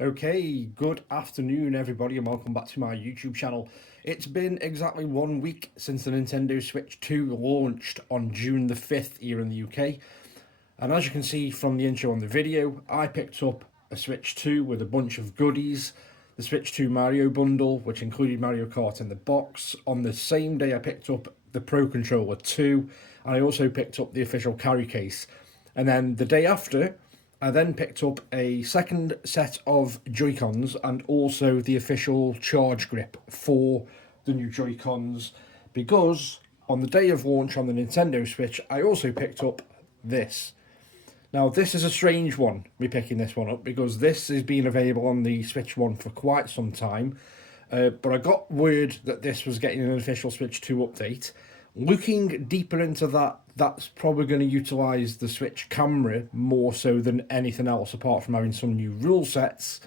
Okay, good afternoon everybody and welcome back to my YouTube channel. It's been exactly 1 week since the Nintendo Switch 2 launched on June the 5th here in the UK. And as you can see from the intro on the video, I picked up a Switch 2 with a bunch of goodies. The Switch 2 Mario bundle, which included Mario Kart in the box. On the same day I picked up the Pro Controller 2, and I also picked up the official carry case. And then the day after, I then picked up a second set of Joy-Cons and also the official charge grip for the new Joy-Cons, because on the day of launch on the Nintendo Switch, I also picked up this. Now, this is a strange one, me picking this one up, because this has been available on the Switch 1 for quite some time, but I got word that this was getting an official Switch 2 update. Looking deeper into that, that's probably going to utilise the Switch camera more so than anything else, apart from having some new rule sets.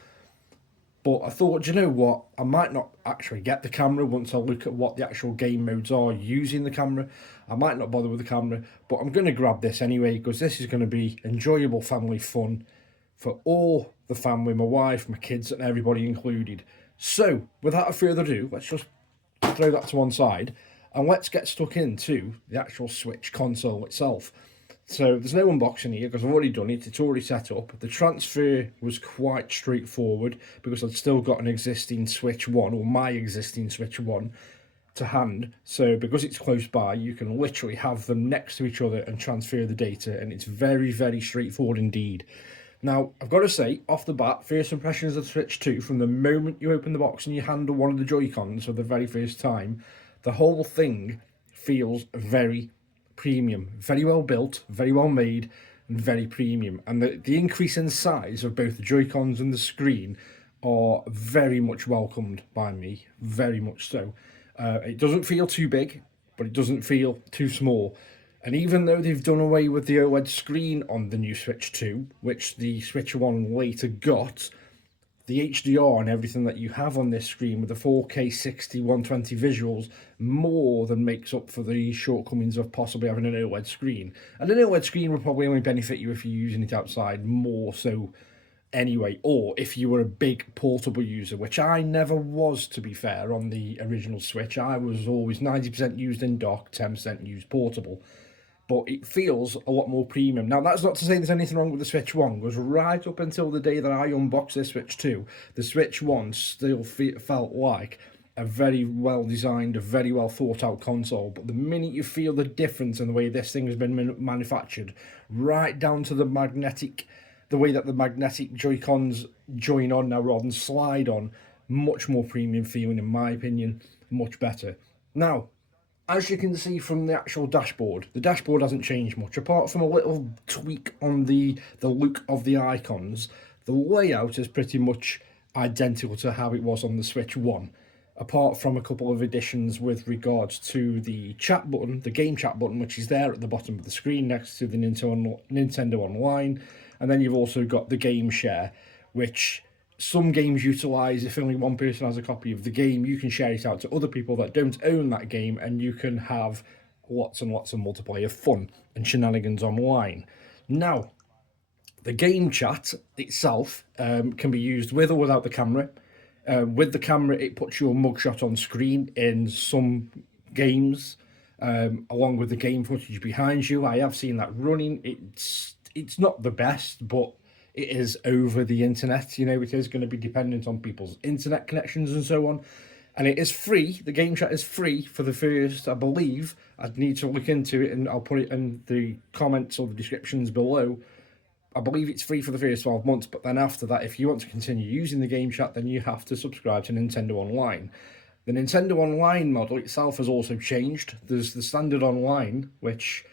But I thought, you know what, I might not actually get the camera once I look at what the actual game modes are using the camera. I might not bother with the camera, but I'm going to grab this anyway, because this is going to be enjoyable family fun for all the family, my wife, my kids, and everybody included. So, without further ado, let's just throw that to one side, and let's get stuck into the actual Switch console itself. So there's no unboxing here because I've already done it, it's already set up. The transfer was quite straightforward because I'd still got an existing Switch 1, or my existing Switch 1, to hand. So because it's close by, you can literally have them next to each other and transfer the data, and it's very, very straightforward indeed. Now, I've got to say, off the bat, first impressions of Switch 2, from the moment you open the box and you handle one of the Joy-Cons for the very first time, the whole thing feels very premium, very well built, very well made, and very premium. And the increase in size of both the Joy-Cons and the screen are very much welcomed by me, very much so. It doesn't feel too big, but it doesn't feel too small. And even though they've done away with the OLED screen on the new Switch 2, which the Switch 1 later got, the HDR and everything that you have on this screen with the 4K 60 120 visuals more than makes up for the shortcomings of possibly having an OLED screen. And an OLED screen would probably only benefit you if you're using it outside more so anyway, or if you were a big portable user, which I never was, to be fair. On the original Switch, I was always 90% used in dock, 10% used portable. But it feels a lot more premium. Now, that's not to say there's anything wrong with the Switch 1, because right up until the day that I unboxed the Switch 2, the Switch 1 still felt like a very well designed, a very well thought out console. But the minute you feel the difference in the way this thing has been manufactured, right down to the way that the magnetic Joy-Cons join on now rather than slide on, much more premium feeling in my opinion, much better. Now, as you can see from the actual dashboard, the dashboard hasn't changed much, apart from a little tweak on the look of the icons. The layout is pretty much identical to how it was on the Switch 1, apart from a couple of additions with regards to the chat button, the game chat button, which is there at the bottom of the screen next to the Nintendo Online. And then you've also got the game share, which some games utilize. If only one person has a copy of the game, you can share it out to other people that don't own that game, and you can have lots and lots of multiplayer fun and shenanigans online. Now, the game chat itself can be used with or without the camera. With the camera, it puts your mugshot on screen in some games, along with the game footage behind you. I have seen that running. It's not the best, but it is over the internet. You know, it is going to be dependent on people's internet connections and so on. And it is free. The game chat is free for the first, I believe. I'd need to look into it, and I'll put it in the comments or the descriptions below. I believe it's free for the first 12 months, but then after that, if you want to continue using the game chat, then you have to subscribe to Nintendo Online. The Nintendo Online model itself has also changed. There's the standard online, which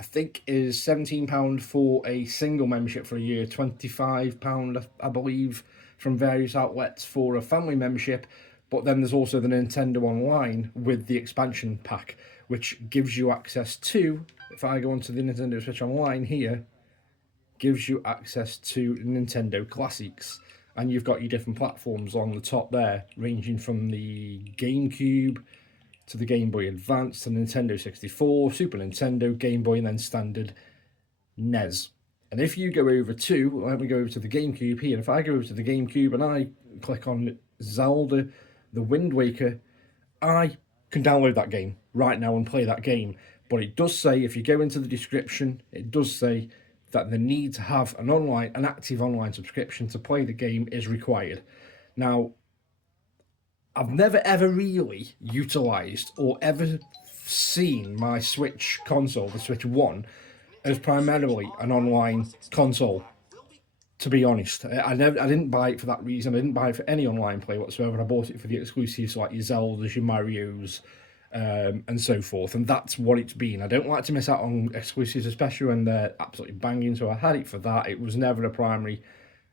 I think is £17 for a single membership for a year, £25, I believe, from various outlets for a family membership. But then there's also the Nintendo Online with the expansion pack, which gives you access to, if I go onto the Nintendo Switch Online here, gives you access to Nintendo Classics. And you've got your different platforms on the top there, ranging from the GameCube to the Game Boy Advance to Nintendo 64, Super Nintendo, Game Boy, and then standard NES. And if you go over to, let me go over to the GameCube here, if I go over to the GameCube and I click on Zelda, The Wind Waker, I can download that game right now and play that game. But it does say, if you go into the description, it does say that the need to have an active online subscription to play the game is required. Now, I've never ever really utilised or ever seen my Switch console, the Switch 1, as primarily an online console. To be honest, I didn't buy it for that reason. I didn't buy it for any online play whatsoever. I bought it for the exclusives like your Zeldas, your Marios, and so forth. And that's what it's been. I don't like to miss out on exclusives, especially when they're absolutely banging. So I had it for that. It was never a primary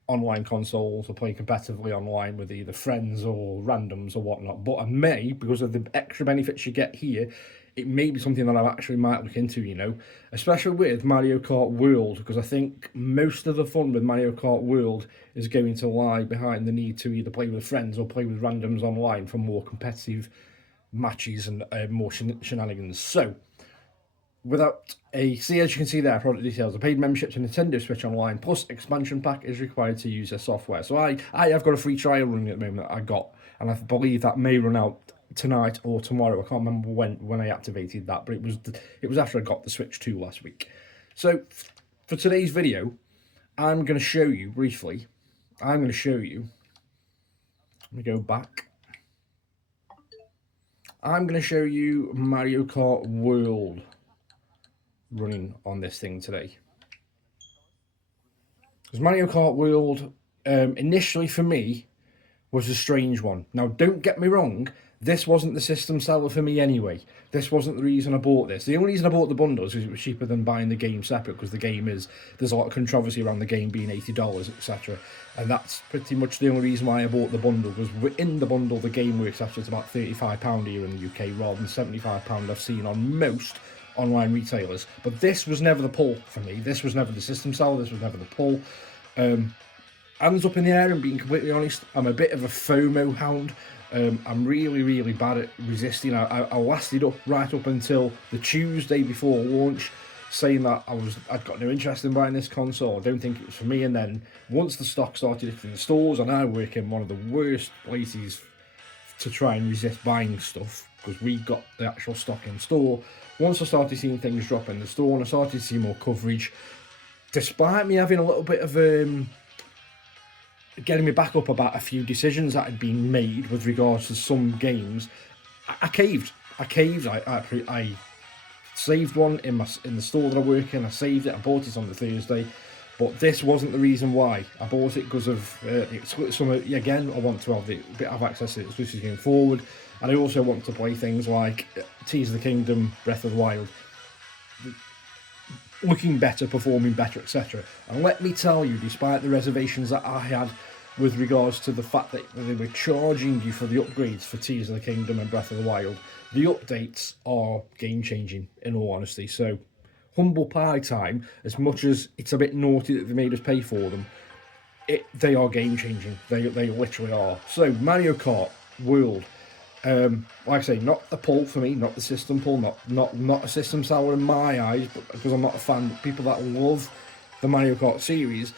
online console to play competitively online with either friends or randoms or whatnot. But I may, because of the extra benefits you get here, it may be something that I actually might look into, you know, especially with Mario Kart World, because I think most of the fun with Mario Kart World is going to lie behind the need to either play with friends or play with randoms online for more competitive matches and more shenanigans. So, see, as you can see there, product details. A paid membership to Nintendo Switch Online plus expansion pack is required to use their software. So I have got a free trial running at the moment that I got, and I believe that may run out tonight or tomorrow. I can't remember when I activated that, but it was after I got the Switch 2 last week. So for today's video, I'm going to show you briefly. Let me go back. I'm going to show you Mario Kart World running on this thing today. Because Mario Kart World, initially for me, was a strange one. Now, don't get me wrong, this wasn't the system seller for me anyway. This wasn't the reason I bought this. The only reason I bought the bundles was it was cheaper than buying the game separate, because the game there's a lot of controversy around the game being $80, etc. And that's pretty much the only reason why I bought the bundle, because within the bundle the game works out it's about £35 here in the UK rather than £75 I've seen on most online retailers. But this was never the pull for me. This was never the system seller, this was never the pull. Hands up in the air, and being completely honest, I'm a bit of a FOMO hound. I'm really bad at resisting. I lasted right up until the Tuesday before launch, saying that I'd got no interest in buying this console. I don't think it was for me. And then once the stock started hitting the stores, and I work in one of the worst places to try and resist buying stuff, because we got the actual stock in store. Once I started seeing things drop in the store and I started to see more coverage, despite me having a little bit of getting me back up about a few decisions that had been made with regards to some games, I caved. I saved one in the store that I work in. I saved it. I bought it on the Thursday, but this wasn't the reason why. I bought it because of again, I want to have a bit of access to it exclusives going forward, and I also want to play things like Tears of the Kingdom, Breath of the Wild, looking better, performing better, etc. And let me tell you, despite the reservations that I had with regards to the fact that they were charging you for the upgrades for Tears of the Kingdom and Breath of the Wild, the updates are game-changing, in all honesty. So, humble pie time, as much as it's a bit naughty that they made us pay for them, they are game-changing. They literally are. So, Mario Kart World, like I say, not the pull for me, not the system pull, not a system seller in my eyes, but because I'm not a fan. But people that love the Mario Kart series,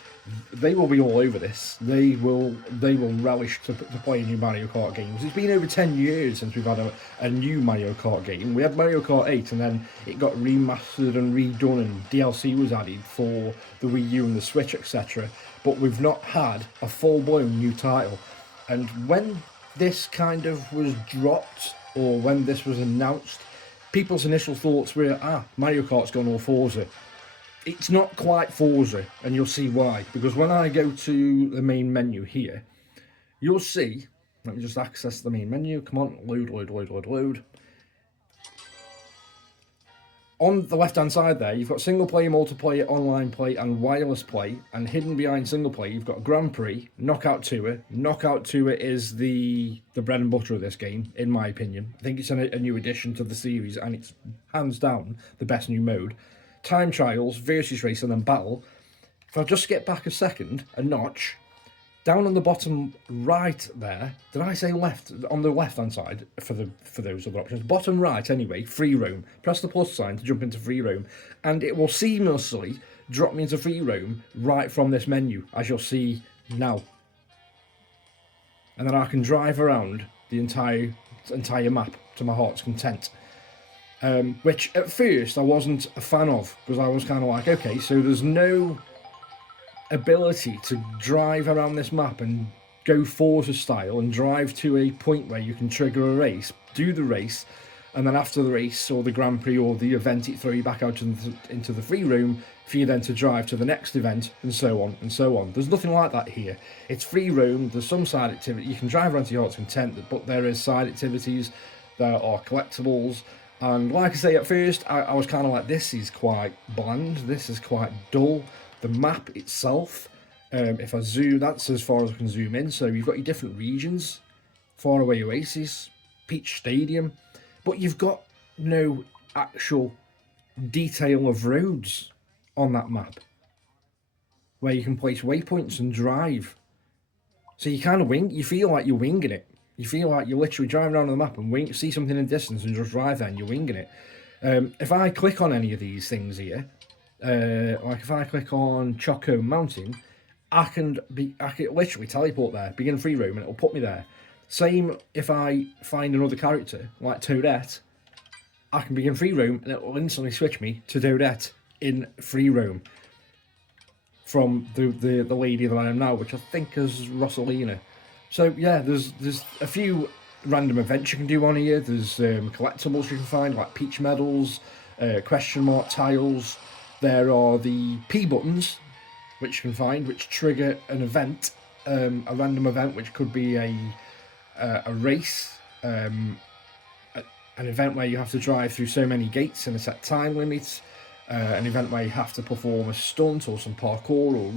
they will be all over this. They will relish to play new Mario Kart games. It's been over 10 years since we've had a new Mario Kart game. We had Mario Kart 8, and then it got remastered and redone, and DLC was added for the Wii U and the Switch, etc. But we've not had a full-blown new title. And when this kind of was dropped, or when this was announced, people's initial thoughts were, Mario Kart's gone all Forza. It's not quite Forza, and you'll see why. Because when I go to the main menu here, you'll see, let me just access the main menu, come on, load. On the left-hand side there, you've got single-player, multiplayer, online play, and wireless play. And hidden behind single-player, you've got Grand Prix, Knockout Tour. Knockout Tour is the bread and butter of this game, in my opinion. I think it's a new addition to the series, and it's hands down the best new mode. Time Trials, Versus Race, and then Battle. if I just skip back a notch, down on the bottom right there, did I say left? On the left-hand side, for those other options. Bottom right, anyway, free roam. Press the plus sign to jump into free roam, and it will seamlessly drop me into free roam right from this menu, as you'll see now. And then I can drive around the entire map to my heart's content. Which at first I wasn't a fan of, because I was kind of like, okay, so there's no ability to drive around this map and go Forza style and drive to a point where you can trigger a race, do the race, and then after the race or the Grand Prix or the event, it throw you back out into the free room for you then to drive to the next event, and so on and so on. There's nothing like that here. It's free roam. There's some side activity. You can drive around to your heart's content, but there is side activities, there are collectibles, and like I say, at first I was kind of like, this is quite bland, this is quite dull. The map itself, if I zoom, that's as far as I can zoom in. So you've got your different regions, Faraway Oasis, Peach Stadium, but you've got no actual detail of roads on that map where you can place waypoints and drive. So you kind of you feel like you're winging it. You feel like you're literally driving around on the map and see something in the distance and just drive there and you're winging it. If I click on any of these things here, like if I click on Choco Mountain, I can literally teleport there, begin free roam, and it'll put me there. Same if I find another character like Toadette, I can begin free roam and it will instantly switch me to Toadette in free roam from the lady that I am now, which I think is Rosalina. So yeah, there's a few random events you can do on here. There's collectibles you can find like Peach medals, question mark tiles. There are the P buttons, which you can find, which trigger an event, a random event, which could be a race, an event where you have to drive through so many gates in a set time limit, an event where you have to perform a stunt or some parkour or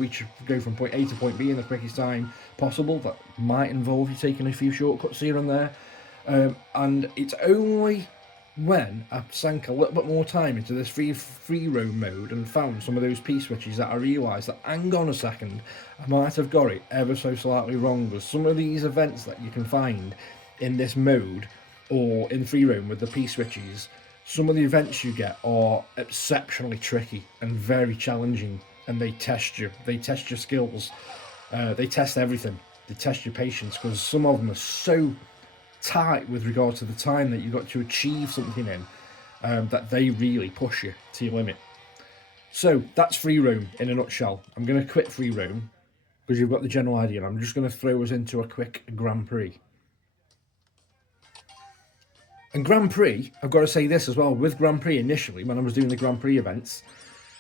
go from point A to point B in the quickest time possible. That might involve you taking a few shortcuts here and there, and it's only when I sank a little bit more time into this free roam mode and found some of those P switches that I realised that, hang on a second, I might have got it ever so slightly wrong. With some of these events that you can find in this mode or in free roam with the P switches, some of the events you get are exceptionally tricky and very challenging, and they test you. They test your skills. They test everything. They test your patience, because some of them are so tight with regard to the time that you've got to achieve something in, that they really push you to your limit. So that's free roam in a nutshell. I'm going to quit free roam because you've got the general idea, and I'm just going to throw us into a quick Grand Prix. And Grand Prix, I've got to say this as well, with Grand Prix initially, when I was doing the Grand Prix events,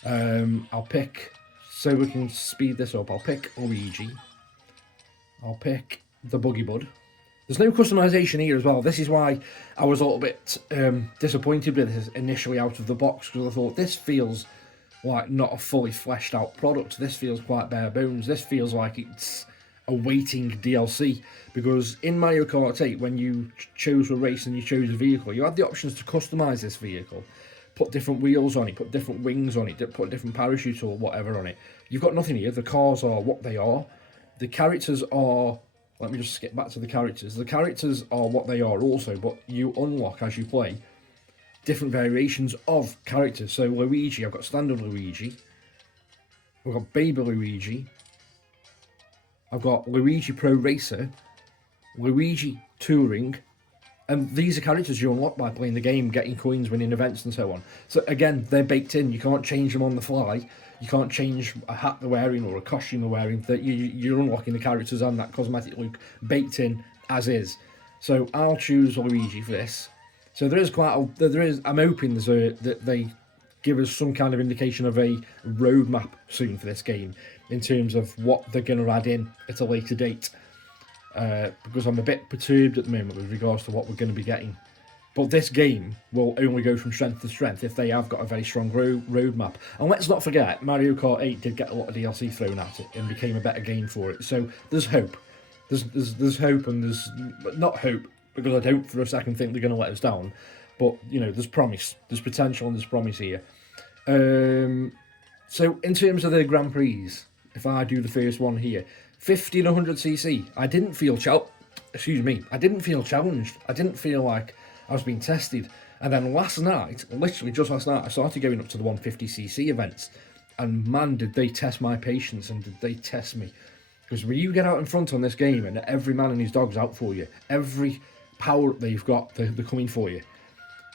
I'll pick, so we can speed this up, I'll pick Luigi, I'll pick the Boogie Bud. There's no customization here as well. This is why I was a little bit disappointed with this initially out of the box, because I thought this feels like not a fully fleshed out product. This feels quite bare bones. This feels like it's awaiting DLC, because in Mario Kart 8, when you chose a race and you chose a vehicle, you had the options to customize this vehicle, put different wheels on it, put different wings on it, put different parachutes or whatever on it. You've got nothing here. The cars are what they are. The characters are, let me just skip back to the characters. The characters are what they are also, but you unlock as you play different variations of characters. So Luigi, I've got standard Luigi, I've got Baby Luigi, I've got Luigi Pro Racer, Luigi Touring, and these are characters you unlock by playing the game, getting coins, winning events and so on. So again, they're baked in. You can't change them on the fly. You can't change a hat they're wearing or a costume they're wearing. That you're unlocking the characters and that cosmetic look baked in as is. So I'll choose Luigi for this. So there is I'm hoping that they give us some kind of indication of a roadmap soon for this game in terms of what they're going to add in at a later date. Because I'm a bit perturbed at the moment with regards to what we're going to be getting. But this game will only go from strength to strength if they have got a very strong roadmap. And let's not forget, Mario Kart 8 did get a lot of DLC thrown at it and became a better game for it. So there's hope. There's hope, and there's not hope, because I don't for a second think they're going to let us down. But, you know, there's promise. There's potential and there's promise here. So in terms of the Grand Prix, if I do the first one here, 50 and 100cc, I didn't feel I didn't feel challenged. I didn't feel like I was being tested. And then last night, literally just last night, I started going up to the 150cc events, and man, did they test my patience and did they test me. Because when you get out in front on this game and every man and his dog's out for you, every power up they've got, they're coming for you.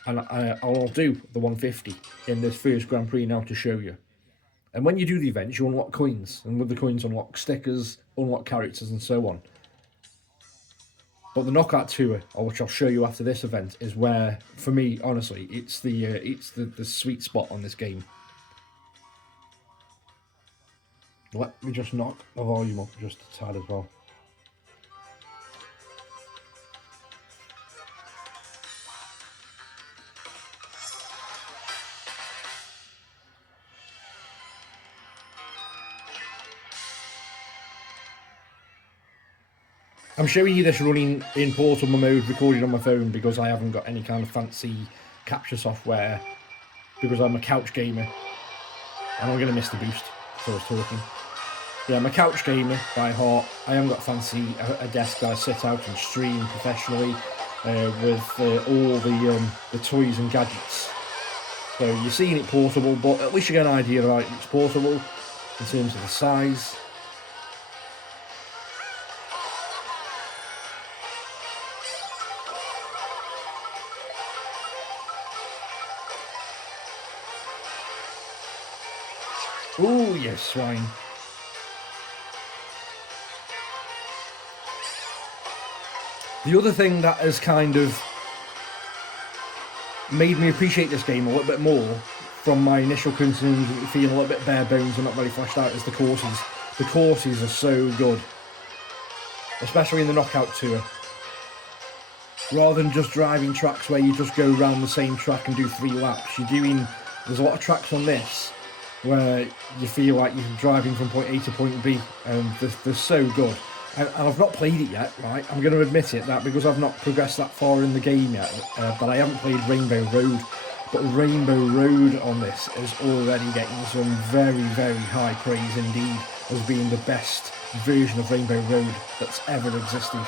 And I'll do the 150 in this first Grand Prix now to show you. And when you do the events, you unlock coins, and with the coins unlock stickers, unlock characters, and so on. But the Knockout Tour, which I'll show you after this event, is where, for me, honestly, it's the sweet spot on this game. Let me just knock the volume up just a tad as well. I'm showing you this running in portable mode, recorded on my phone, because I haven't got any kind of fancy capture software, because I'm a couch gamer, and I'm going to miss the boost, so I was talking. Yeah, I'm a couch gamer by heart. I haven't got fancy a desk that I sit out and stream professionally with all the toys and gadgets. So you're seeing it portable, but at least you get an idea of how it's portable in terms of the size. Oh, you swine. The other thing that has kind of made me appreciate this game a little bit more, from my initial concerns feeling a little bit bare bones and not very fleshed out, is the courses. The courses are so good, especially in the Knockout Tour. Rather than just driving tracks where you just go around the same track and do 3 laps, there's a lot of tracks on this where you feel like you're driving from point A to point B, and they're so good. And I've not played it yet, right? I'm going to admit it, that because I've not progressed that far in the game yet, but I haven't played Rainbow Road. But Rainbow Road on this is already getting some very, very high praise indeed as being the best version of Rainbow Road that's ever existed.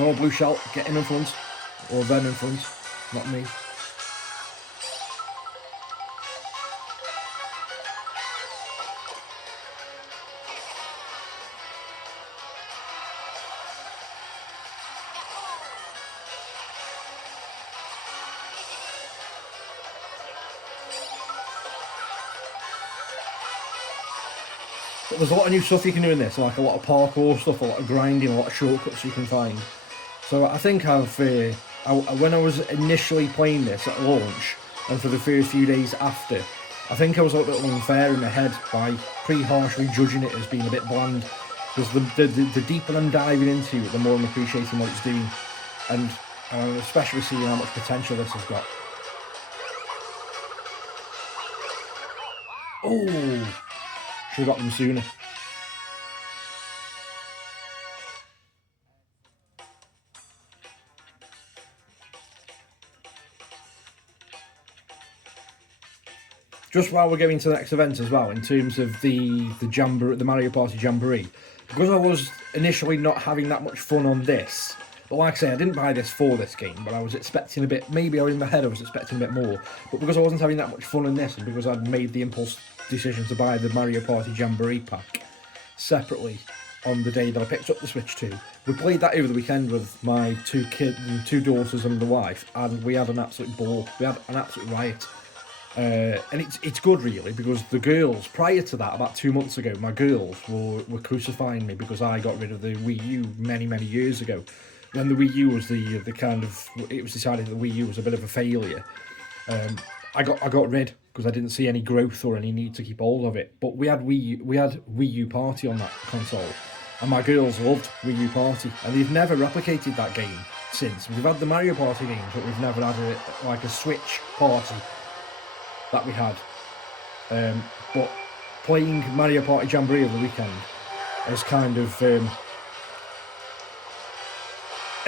Oh, Blue Shell, get in front. Or them in front, not me. But there's a lot of new stuff you can do in this, like a lot of parkour stuff, a lot of grinding, a lot of shortcuts you can find. So I think when I was initially playing this at launch, and for the first few days after, I think I was a little bit unfair in my head by pretty harshly judging it as being a bit bland. Because the deeper I'm diving into it, the more I'm appreciating what it's doing, and I'm especially seeing how much potential this has got. Oh, should have got them sooner. Just while we're going to the next event as well, in terms of the Mario Party Jamboree, because I was initially not having that much fun on this, but like I say, I didn't buy this for this game, but I was expecting a bit, maybe in my head I was expecting a bit more, but because I wasn't having that much fun in this, and because I'd made the impulse decision to buy the Mario Party Jamboree pack separately on the day that I picked up the Switch 2, we played that over the weekend with my 2 2 daughters and the wife, and we had an absolute ball, we had an absolute riot. And it's good really, because the girls, prior to that, about 2 months ago, my girls were crucifying me because I got rid of the Wii U many years ago. When the Wii U was it was decided that the Wii U was a bit of a failure. I got rid because I didn't see any growth or any need to keep hold of it. But we had Wii U Party on that console, and my girls loved Wii U Party, and they've never replicated that game since. We've had the Mario Party games, but we've never had a Switch party that we had. But playing Mario Party Jamboree over the weekend has kind of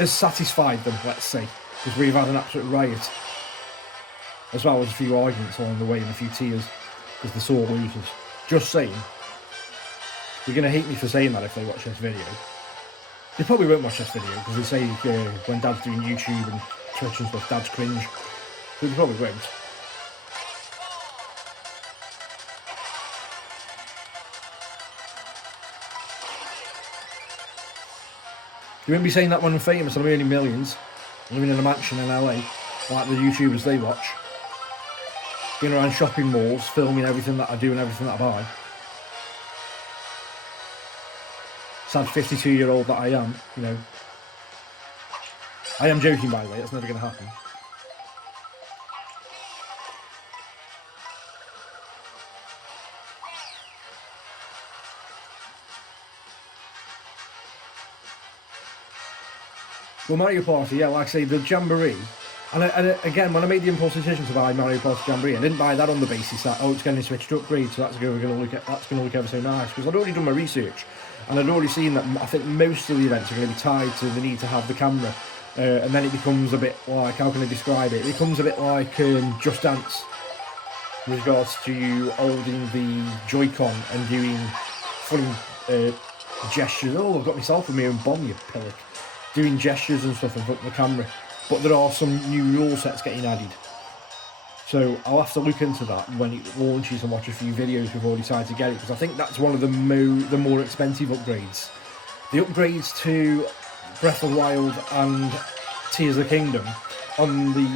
has satisfied them, let's say, because we've had an absolute riot, as well as a few arguments along the way and a few tears, because they're sore losers. Just saying. You're going to hate me for saying that if they watch this video. They probably won't watch this video, because they say when Dad's doing YouTube and Twitch and stuff, Dad's cringe. So they probably won't. You won't be saying that when I'm famous and I'm earning millions, living in a mansion in LA, like the YouTubers they watch. Going around shopping malls, filming everything that I do and everything that I buy. Sad 52-year-old that I am, you know. I am joking, by the way, that's never going to happen. Well, Mario Party, yeah, like I say, the Jamboree. And again, when I made the impulse decision to buy Mario Party Jamboree, I didn't buy that on the basis that, oh, it's getting switched to upgrade, so that's going to look ever so nice. Because I'd already done my research, and I'd already seen that I think most of the events are going to be tied to the need to have the camera. And then it becomes a bit like, how can I describe it? It becomes a bit like Just Dance, with regards to you holding the Joy-Con and doing funny gestures. Oh, I've got myself with my own bomb, you pillock. Doing gestures and stuff in front of the camera. But there are some new rule sets getting added. So I'll have to look into that when it launches and watch a few videos before I decide to get it, because I think that's one of the more expensive upgrades. The upgrades to Breath of the Wild and Tears of the Kingdom on the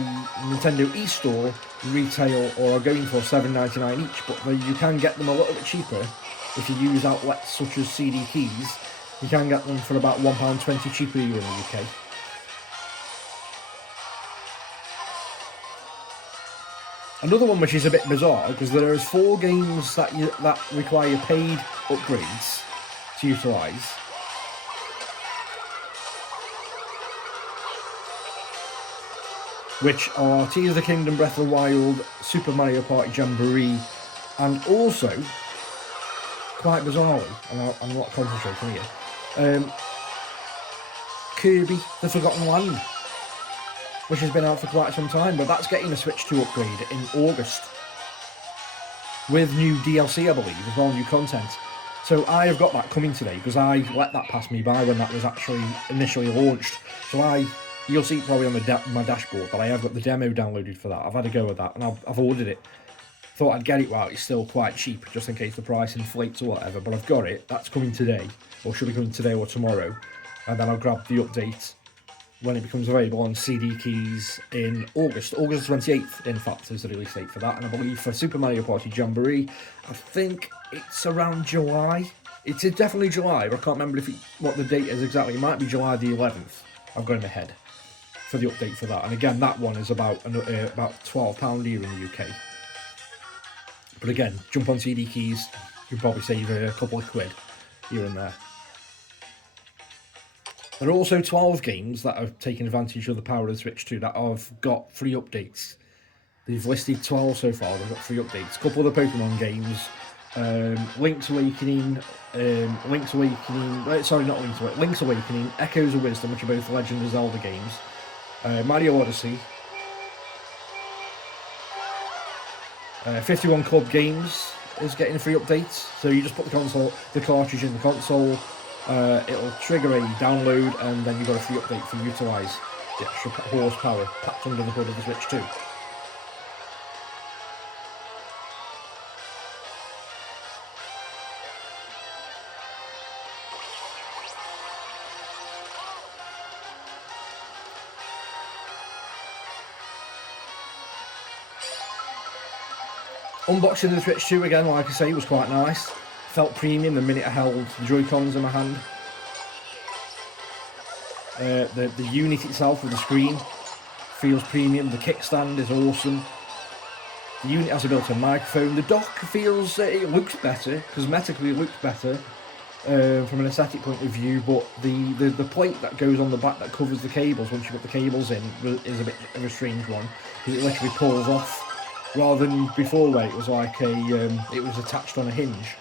Nintendo eStore retail or are going for $7.99 each, but you can get them a little bit cheaper if you use outlets such as CD Keys. You can get them for about £1.20 cheaper here in the UK. Another one which is a bit bizarre, because there is 4 games that require paid upgrades to utilise. Which are Tears of the Kingdom, Breath of the Wild, Super Mario Party Jamboree, and also, quite bizarrely, and I'm not concentrating here, Kirby The Forgotten Land, which has been out for quite some time, but that's getting a Switch 2 upgrade in August, with new DLC, I believe, as well, new content. So I have got that coming today, because I let that pass me by when that was actually initially launched. So you'll see probably on my dashboard that I have got the demo downloaded for that. I've had a go at that, and I've ordered it. Thought I'd get it while it's still quite cheap, just in case the price inflates or whatever, but I've got it. That's coming today, or should be coming today or tomorrow, and then I'll grab the update when it becomes available on CD Keys in August 28th, in fact, is the release date for that. And I believe for Super Mario Party Jamboree, I think it's around July. It's definitely July, but I can't remember what the date is exactly. It might be July the 11th. I've got in my head for the update for that. And again, that one is about £12 here in the UK. But again, jump on CD Keys, you can probably save a couple of quid here and there. There are also 12 games that have taken advantage of the power of the Switch 2 that have got free updates. They've listed 12 so far, they've got free updates. A couple of the Pokemon games, Link's Awakening, Echoes of Wisdom, which are both Legend of Zelda games, Mario Odyssey, 51 Club Games is getting a free update. So you just put the cartridge in the console, it'll trigger a download, and then you've got a free update for utilise the extra horsepower packed under the hood of the Switch 2. Unboxing of the Switch 2 again, like I say, was quite nice. Felt premium the minute I held the Joy-Cons in my hand. The unit itself with the screen feels premium. The kickstand is awesome. The unit has a built-in microphone. The dock feels, it looks better, cosmetically it looks better from an aesthetic point of view, but the plate that goes on the back that covers the cables once you put the cables in is a bit of a strange one, because it literally pulls off, rather than before where it was like it was attached on a hinge.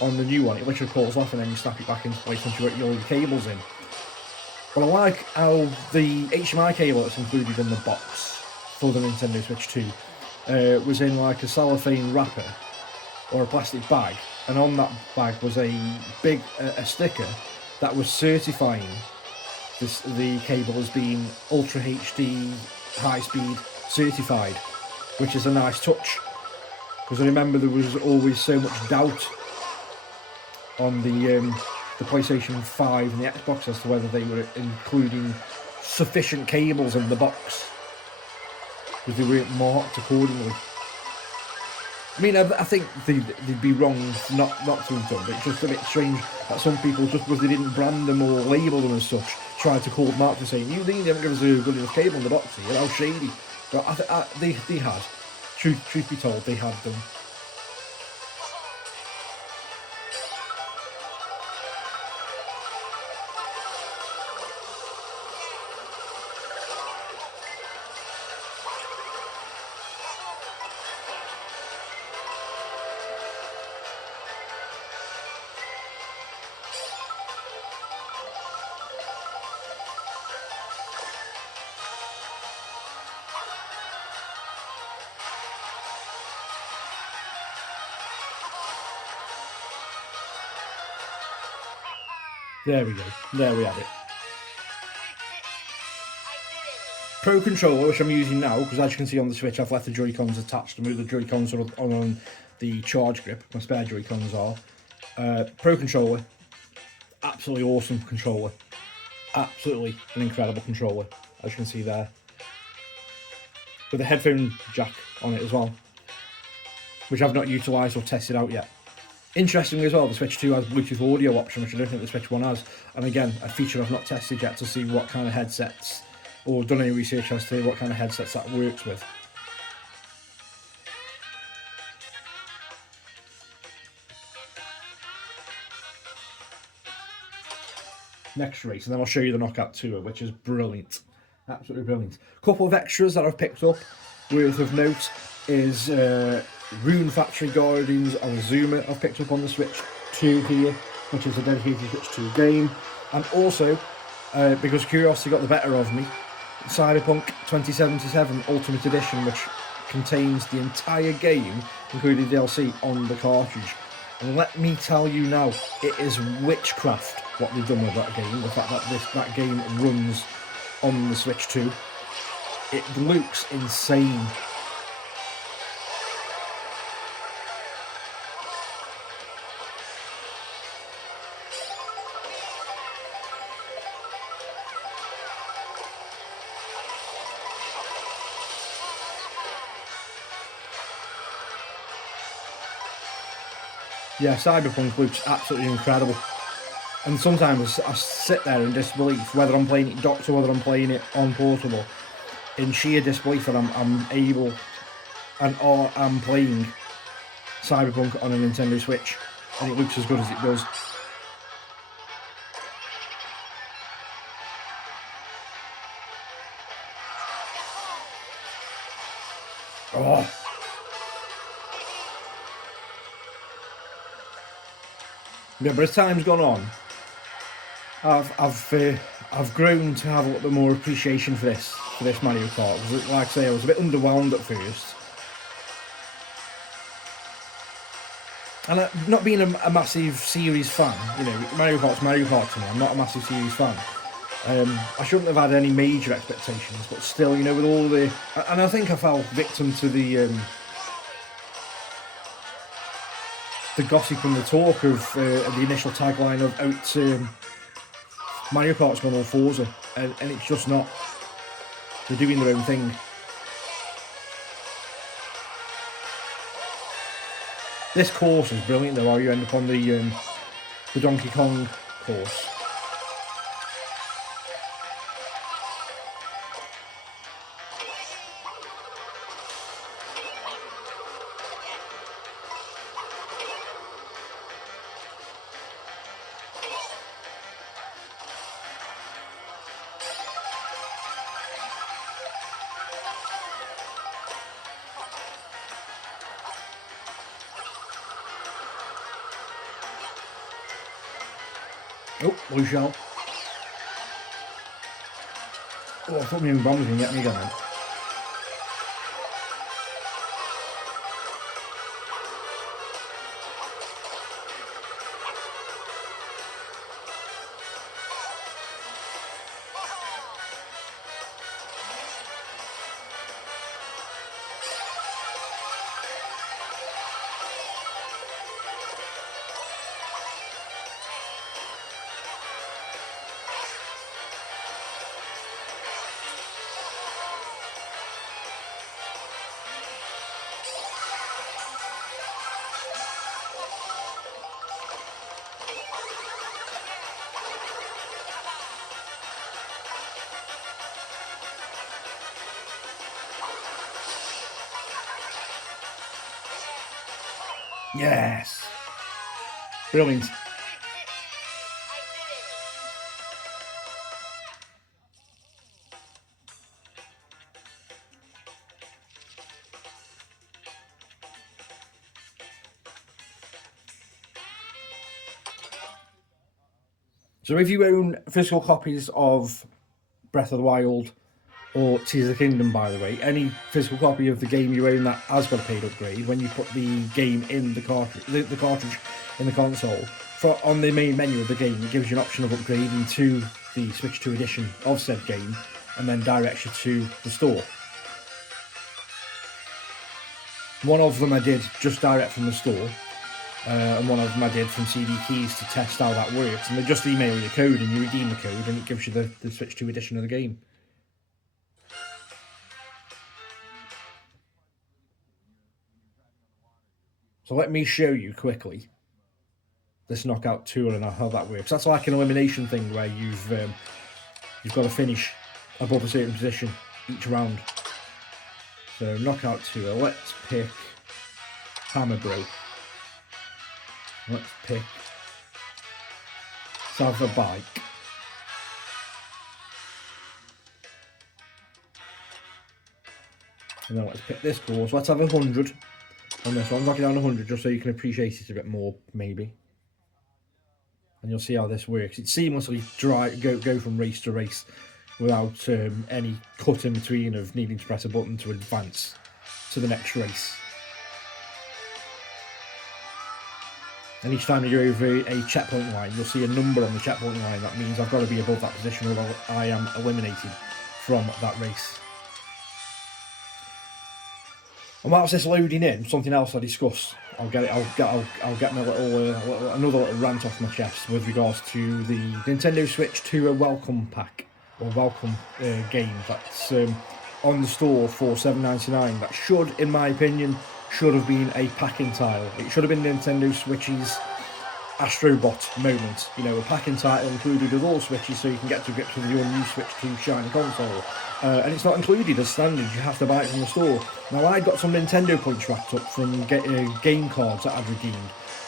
On the new one, it literally pulls off and then you snap it back into place once you put your cables in. But I like how the HDMI cable that's included in the box for the Nintendo Switch 2 was in like a cellophane wrapper or a plastic bag, and on that bag was a big a sticker that was certifying the cable as being Ultra HD high speed certified, which is a nice touch. Because I remember there was always so much doubt on the PlayStation 5 and the Xbox as to whether they were including sufficient cables in the box, because they weren't marked accordingly. I mean, I think they'd be wrong not to have done, but it's just a bit strange that some people, just because they didn't brand them or label them as such, tried to call them out for saying, you haven't given us a good enough cable in the box here, how shady. But they had. Truth be told, they had them. There we go. There we have it. Pro Controller, which I'm using now, because as you can see on the Switch, I've left the Joy-Cons attached to move the Joy-Cons on the charge grip. My spare Joy-Cons are. Pro Controller, absolutely awesome controller. Absolutely an incredible controller, as you can see there. With a headphone jack on it as well, which I've not utilised or tested out yet. Interestingly as well, the Switch 2 has Bluetooth audio option, which I don't think the Switch 1 has. And again, a feature I've not tested yet to see what kind of headsets, or done any research as to what kind of headsets that works with. Next race, and then I'll show you the Knockout Tour, which is brilliant. Absolutely brilliant. Couple of extras that I've picked up worth of note is Rune Factory Guardians of Azuma I've picked up on the Switch 2 here, which is a dedicated Switch 2 game. And also, because curiosity got the better of me, Cyberpunk 2077 Ultimate Edition, which contains the entire game, including DLC, on the cartridge. And let me tell you now, it is witchcraft what they've done with that game. The fact that that game runs on the Switch 2. It looks insane. Yeah, Cyberpunk looks absolutely incredible. And sometimes I sit there in disbelief, whether I'm playing it docked or whether I'm playing it on portable, in sheer disbelief that I'm able or I'm playing Cyberpunk on a Nintendo Switch, and it looks as good as it does. Oh. Yeah, but as time's gone on, I've grown to have a little bit more appreciation for this Mario Kart. Like I say, I was a bit underwhelmed at first, and not being a massive series fan, you know, Mario Kart's Mario Kart to me. I'm not a massive series fan. I shouldn't have had any major expectations, but still, you know, with all the, and I think I fell victim to the gossip and the talk of the initial tagline of Mario Kart's gone all Forza, and it's just not. They're doing their own thing. This course is brilliant though, how you end up on the Donkey Kong course. Oh, blue shell. Oh, I thought my own bomb was going to get me again then. Yes. Brilliant. So if you own physical copies of Breath of the Wild or Tears of the Kingdom, by the way, any physical copy of the game you own that has got a paid upgrade, when you put the game in the cartridge, the cartridge in the console, on the main menu of the game, it gives you an option of upgrading to the Switch 2 edition of said game, and then directs you to the store. One of them I did just direct from the store, and one of them I did from CD Keys to test how that works. And they just email you a code and you redeem the code and it gives you the Switch 2 edition of the game. So let me show you quickly this knockout tool and how that works. That's like an elimination thing where you've got to finish above a certain position each round. So knockout tool, let's pick Hammer Bro. Let's pick Salva Bike. And then let's pick this course. Let's have 100 on this one. Knock it down 100 just so you can appreciate it a bit more, maybe. And you'll see how this works. It seamlessly go from race to race without any cut in between of needing to press a button to advance to the next race. And each time you go over a checkpoint line, you'll see a number on the checkpoint line. That means I've got to be above that position or I am eliminated from that race. And whilst this loading in, something else I discuss. I'll get my another little rant off my chest with regards to the Nintendo Switch 2 welcome pack or welcome game that's on the store for $7.99. That should, in my opinion, should have been a packing title. It should have been Nintendo Switch's Astrobot moment. You know, a packing title included with all Switches so you can get to grips with your new Switch 2 shiny console. And it's not included as standard, you have to buy it from the store. Now, I got some Nintendo points racked up from game cards that I'd redeemed.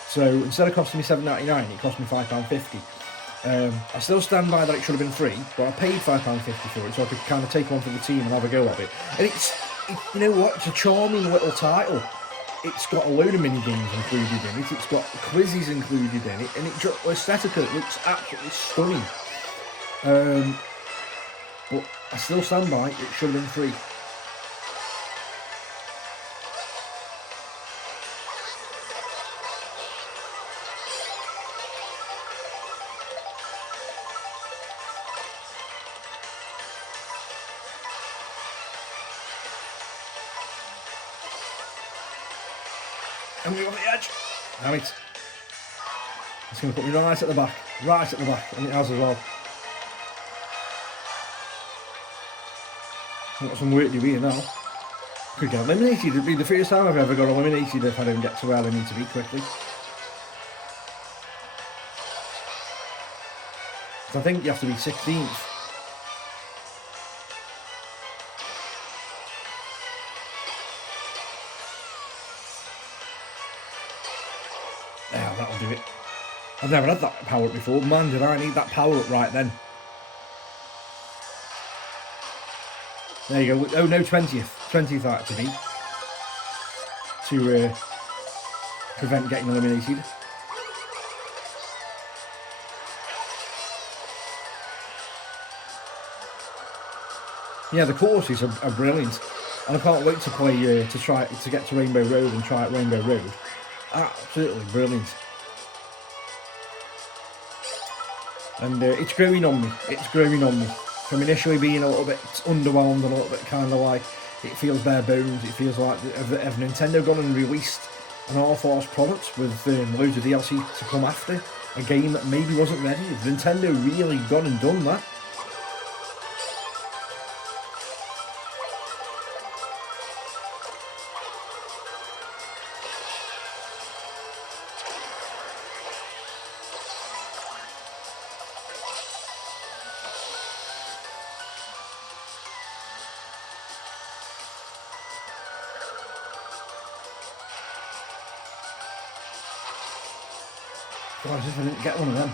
So instead of costing me $7.99, it cost me £5.50. I still stand by that it should have been free, but I paid £5.50 for it so I could kind of take one for the team and have a go at it. And you know what, it's a charming little title. It's got a load of mini games included in it, it's got quizzes included in it, and aesthetically it looks absolutely stunning. But I still stand by, it should have been free. And we're on the edge. Damn it. It's going to put me right at the back. Right at the back. And it has as well. I've got some work to do here now. Could get eliminated. It'd be the first time I've ever got eliminated if I don't get to where I need to be quickly. I think you have to be 16th. Yeah, that'll do it. I've never had that power up before. Man, did I need that power up right then. There you go. Oh no, 20th. 20th that to be. To prevent getting eliminated. Yeah, the courses are brilliant, and I can't wait to play to get to Rainbow Road and try out Rainbow Road. Absolutely brilliant, and it's growing on me. It's growing on me. From initially being a little bit underwhelmed and a little bit kind of like it feels bare bones. It feels like have Nintendo gone and released an half-arsed product with loads of DLC to come after a game that maybe wasn't ready? Have Nintendo really gone and done that? God, as if I didn't get one of them.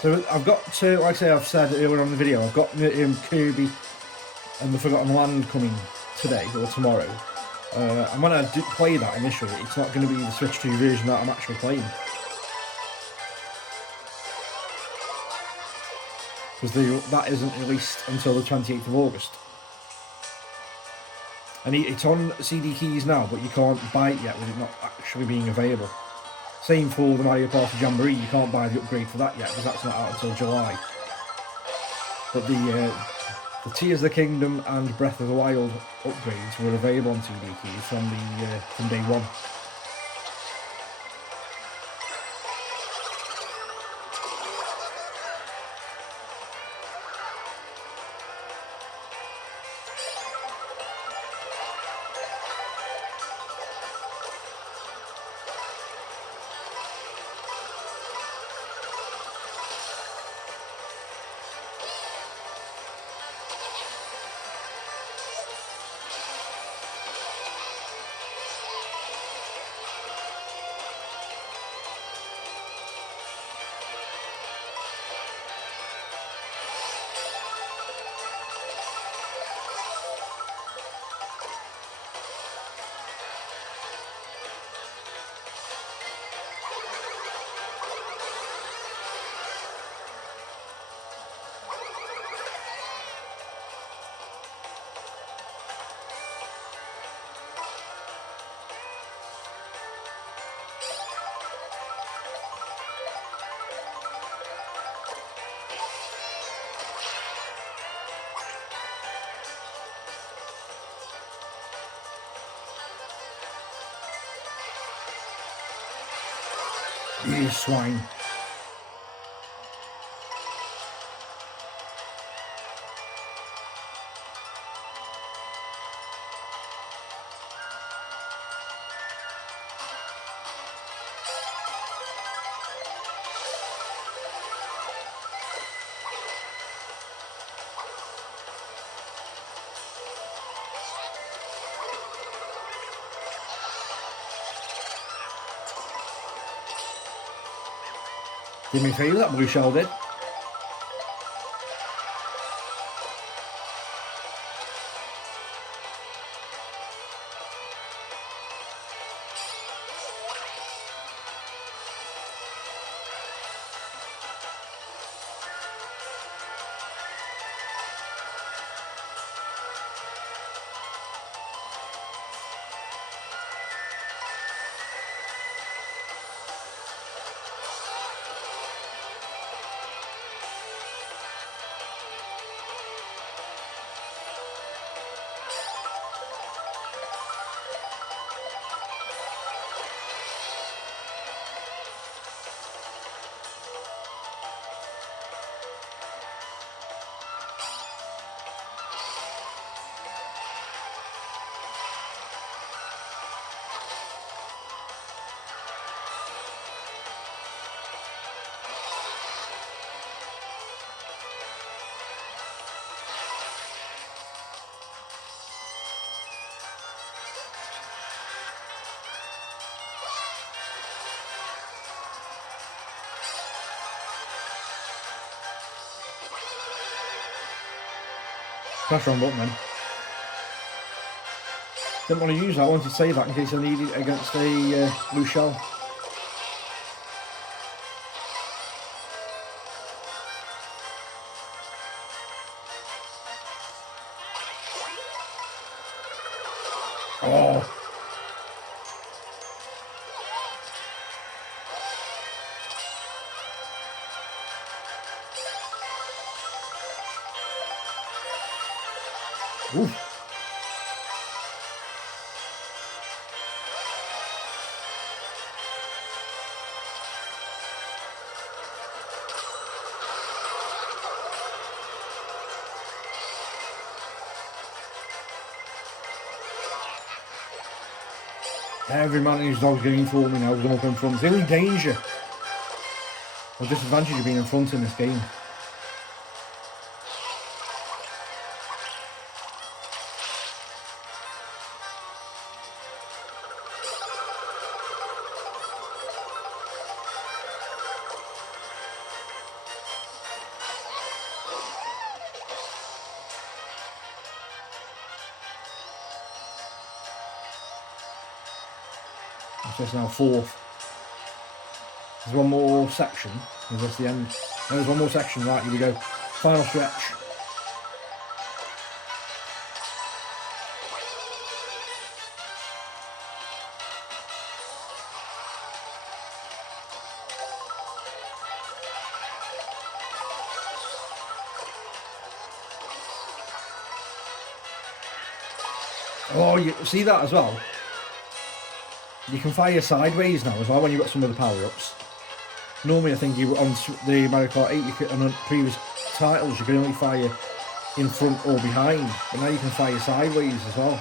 So I've got to, like I say, I've said earlier on the video, I've got Kirby and the Forgotten Land coming today or tomorrow. And when I do play that initially, it's not going to be the Switch 2 version that I'm actually playing. Because that isn't released until the 28th of August. And it's on CD keys now, but you can't buy it yet with it not actually being available. Same for the Mario Party Jamboree, you can't buy the upgrade for that yet because that's not out until July. But the Tears of the Kingdom and Breath of the Wild upgrades were available on CD keys from day one. You swine. Did me favour, that blue shell did. Press wrong button then. Didn't want to use that, I wanted to save that in case I needed it against a Lucial. Oh. Oof. Every man and his dog's going for me now, going up in front. The only danger or disadvantage of being in front in this game. So it's now 4th. There's one more section. Is this the end? No, there's one more section. Right, here we go. Final stretch. Oh, you see that as well? You can fire sideways now as well when you've got some of the power-ups. Normally I think you on the Mario Kart 8, you could, on previous titles, you can only fire in front or behind, but now you can fire sideways as well.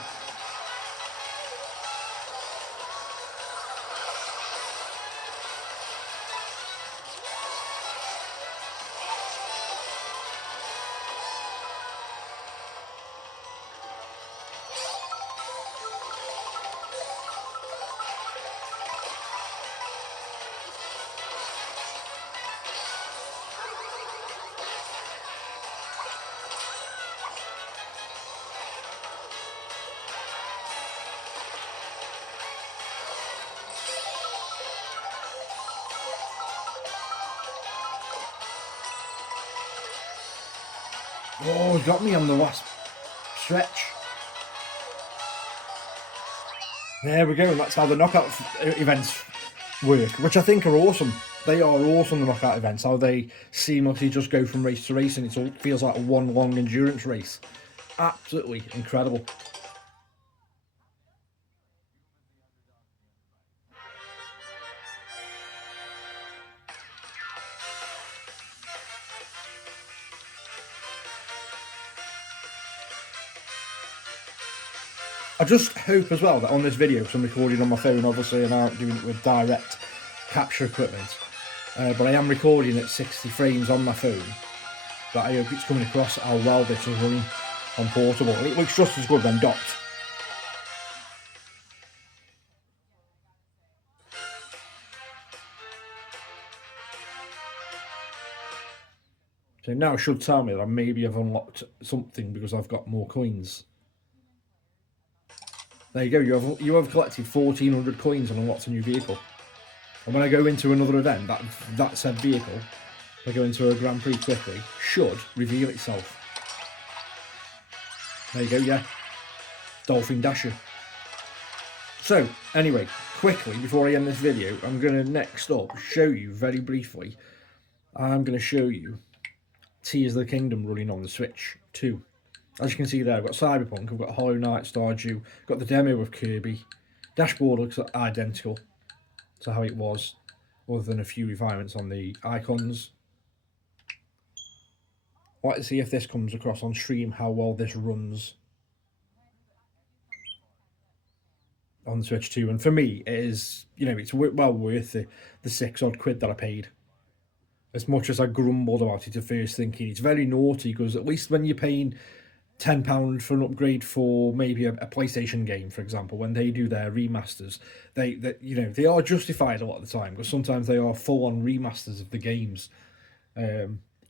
Oh, he got me on the last stretch. There we go, and that's how the knockout events work, which I think are awesome. They are awesome, the knockout events, how they seamlessly just go from race to race and it all feels like one long endurance race. Absolutely incredible. I just hope as well that on this video, because I'm recording on my phone obviously and I'm doing it with direct capture equipment, but I am recording at 60 frames on my phone, that I hope it's coming across how well this is running on portable. It looks just as good when docked. So now it should tell me that maybe I've unlocked something because I've got more coins. There you go, you have collected 1,400 coins and unlocked a new vehicle. And when I go into another event, that said vehicle, if I go into a Grand Prix quickly, should reveal itself. There you go, yeah. Dolphin Dasher. So, anyway, quickly, before I end this video, I'm going to next up show you very briefly, I'm going to show you Tears of the Kingdom running on the Switch 2. As you can see there, I've got Cyberpunk, I've got Hollow Knight, Stardew, got the demo of Kirby. Dashboard looks identical to how it was, other than a few refinements on the icons. I'd like to see if this comes across on stream, how well this runs on the Switch 2. And for me, it is, you know, it's well worth the £6 odd that I paid. As much as I grumbled about it at first, thinking it's very naughty, because at least when you're paying £10 for an upgrade for maybe a PlayStation game, for example, when they do their remasters, they you know, they are justified a lot of the time, because sometimes they are full-on remasters of the games.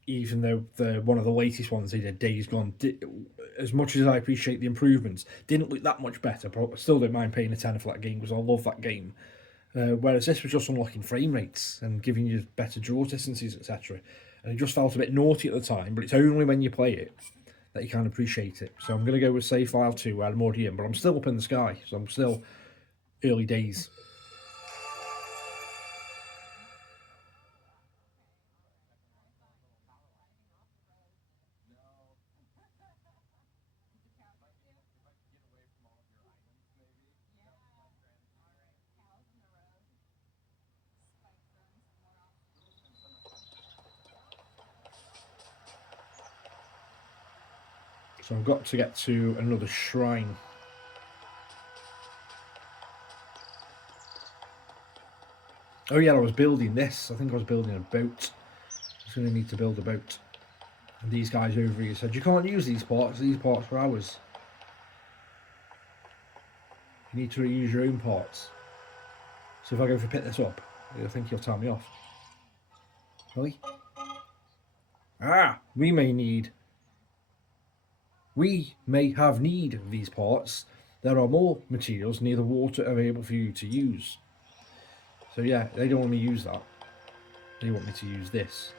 Even though one of the latest ones they did, Days Gone, as much as I appreciate the improvements, didn't look that much better. But I still don't mind paying a tenner for that game because I love that game. Whereas this was just unlocking frame rates and giving you better draw distances, etc. And it just felt a bit naughty at the time, but it's only when you play it that you can appreciate it. So I'm going to go with save file 2 where I'm already in, but I'm still up in the sky, so I'm still early days. So I've got to get to another shrine. Oh yeah, I was building this. I think I was building a boat. I was going to need to build a boat. And these guys over here said, you can't use these parts are ours. You need to reuse your own parts. So if I go to pick this up, I think he'll tell me off. Really? Ah, we may have need of these parts. There are more materials near the water available for you to use. So yeah, they don't want me to use that. They want me to use this.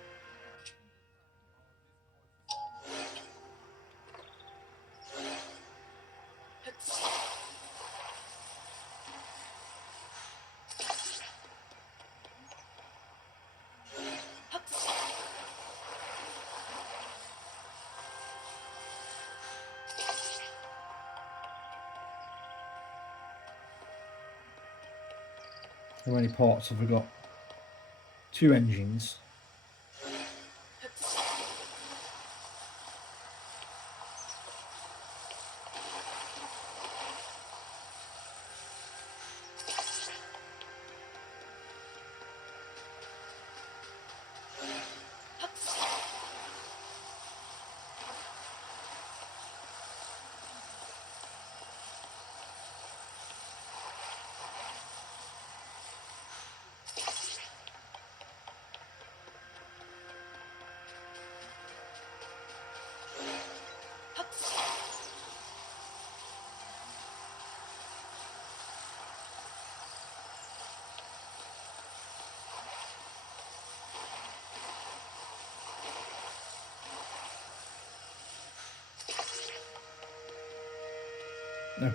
How many parts have I got? 2 engines. No.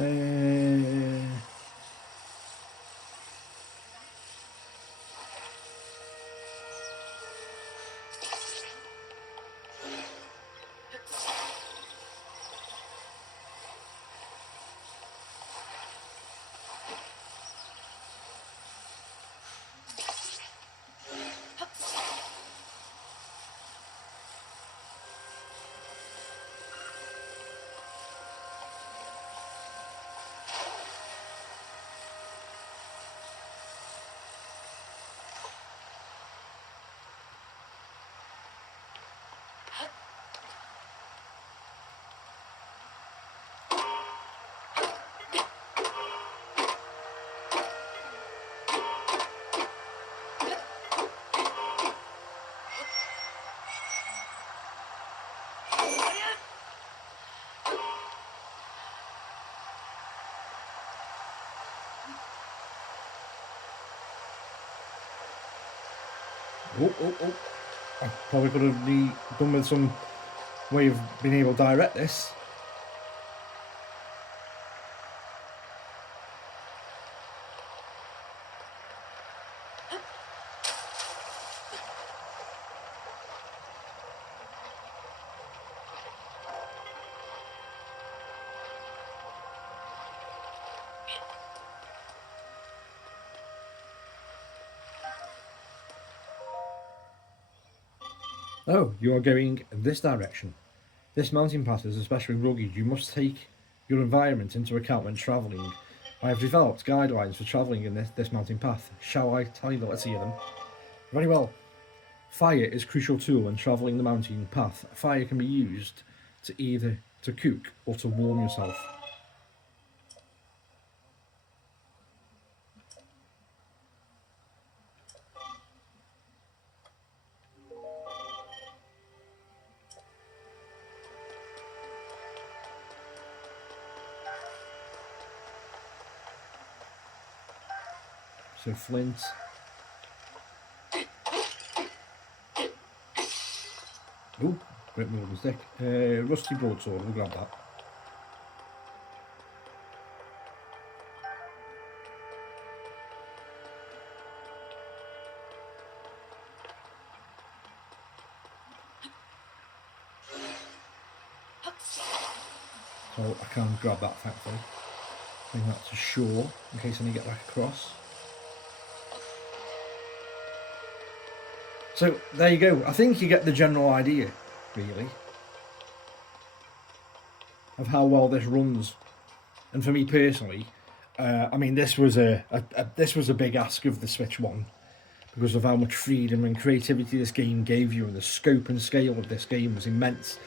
Oh. I probably could have done with some way of being able to direct this. Oh, you are going this direction. This mountain path is especially rugged. You must take your environment into account when travelling. I have developed guidelines for travelling in this mountain path. Shall I tell you the let's hear them? Very well. Fire is a crucial tool when travelling the mountain path. Fire can be used to either to cook or to warm yourself. So flint. Oh, great move with stick. Rusty broadsword, we'll grab that. So I can grab that, thankfully. Bring that to shore in case I need to get back across. So there you go. I think you get the general idea, really, of how well this runs. And for me personally, I mean, this was a big ask of the Switch One because of how much freedom and creativity this game gave you, and the scope and scale of this game was immense.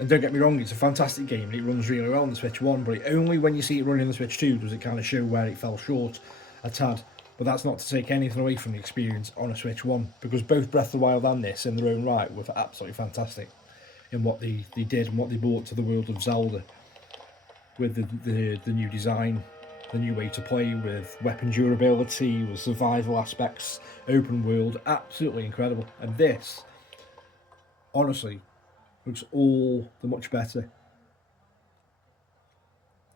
And don't get me wrong, it's a fantastic game and it runs really well on the Switch 1, but only when you see it running on the Switch 2 does it kind of show where it fell short a tad. But that's not to take anything away from the experience on a Switch 1, because both Breath of the Wild and this, in their own right, were absolutely fantastic in what they did and what they brought to the world of Zelda, with the new design, the new way to play, with weapon durability, with survival aspects, open world, absolutely incredible. And this, honestly, looks all the much better,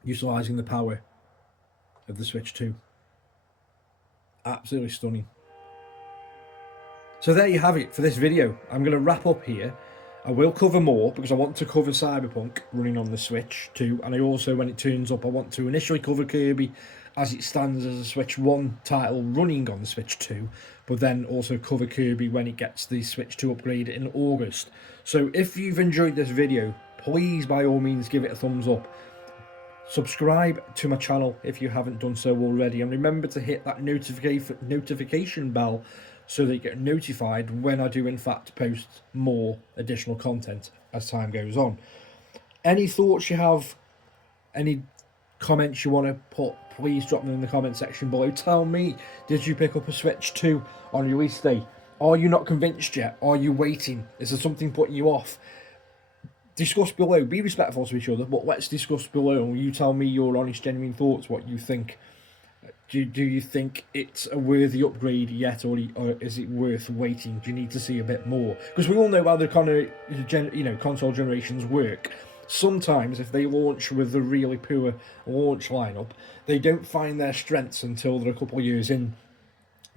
utilising the power of the Switch 2. Absolutely stunning. So there you have it for this video. I'm going to wrap up here. I will cover more because I want to cover Cyberpunk running on the Switch 2, and I also, when it turns up, I want to initially cover Kirby as it stands as a Switch 1 title running on the Switch 2, but then also cover Kirby when it gets the Switch 2 upgrade in August. So if you've enjoyed this video, please by all means give it a thumbs up. Subscribe to my channel if you haven't done so already, and remember to hit that notification bell so that you get notified when I do in fact post more additional content as time goes on. Any thoughts you have, any comments you want to put, please drop them in the comment section below. Tell me, did you pick up a Switch 2 on release day? Are you not convinced yet? Are you waiting? Is there something putting you off? Discuss below. Be respectful to each other, but let's discuss below, and you tell me your honest, genuine thoughts, what you think. Do you think it's a worthy upgrade yet, or is it worth waiting? Do you need to see a bit more? Because we all know how the console generations work. Sometimes, if they launch with a really poor launch lineup, they don't find their strengths until they're a couple of years in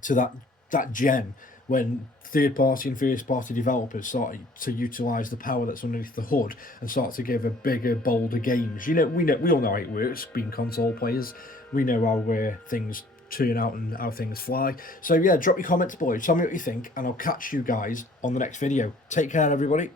to that gen, when third-party and first-party developers start to utilise the power that's underneath the hood and start to give a bigger, bolder games. We all know how it works, being console players. We know how things turn out and how things fly. So yeah, drop your comments below, tell me what you think, and I'll catch you guys on the next video. Take care, everybody.